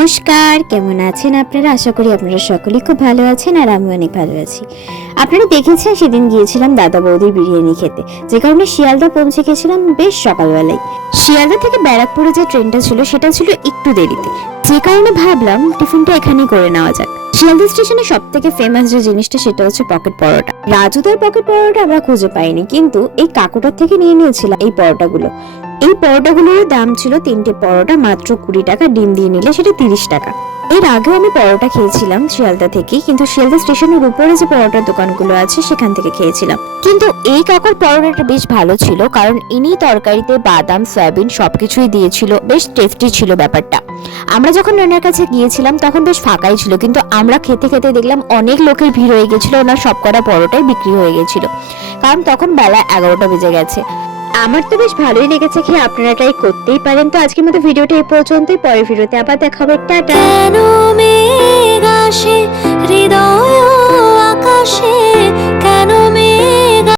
নমস্কার, কেমন আছেন আপনারা? আশা করি আপনারা সকলেই খুব ভালো আছেন আর আমি অনেক ভালো আছি। আপনারা দেখেছেন সেদিন গিয়েছিলাম দাদা বৌদির বিরিয়ানি খেতে, যে কারণে শিয়ালদা পৌঁছে গেছিলাম বেশ সকালবেলায়। শিয়ালদা থেকে ব্যারাকপুরে যে ট্রেনটা ছিল সেটা ছিল একটু দেরিতে, যে কারণে ভাবলাম টিফিনটা এখানেই করে নেওয়া যাক। শিয়ালদা স্টেশনে সব থেকে ফেমাস যে জিনিসটা সেটা হচ্ছে পকেট পরোটা। রাজুদার পকেট পরোটা আমরা খুঁজে পাইনি, কিন্তু এই কাকুটার থেকে নিয়ে নিয়েছিলাম এই পরোটাগুলো। এই পরোটাগুলোর দাম ছিল 3টে পরোটা মাত্র 20 টাকা, ডিম দিয়ে নিলে সেটা 30 টাকা। এর আগেও আমি পরোটা খেয়েছিলাম শিয়ালদা থেকে, কিন্তু শিয়ালদা স্টেশনের উপরে যে পরোটার দোকানগুলো আছে সেখান থেকে খেয়েছিলাম। কিন্তু এই কাকুর পরোটাটা বেশ ভালো ছিল, কারণ ইনি তরকারিতে বাদাম সয়াবিন সবকিছুই দিয়েছিল, বেশ টেস্টি ছিল ব্যাপারটা। আমরা যখন ওনার কাছে গিয়েছিলাম তখন বেশ ফাঁকাই ছিল, কিন্তু আমরা খেতে খেতে দেখলাম অনেক লোকের ভিড় হয়ে গেছিল, ওনার সবকটা পরোটাই বিক্রি হয়ে গেছিল, কারণ তখন বেলা 11টা বেজে গেছে। আমার তো বেশ ভালোই লেগেছে খেয়ে, আপনারা ট্রাই করতেই পারেন। তো আজকের মতো ভিডিওটা এই পর্যন্তই, পরের ভিডিওতে আবার দেখা হবে, টাটা।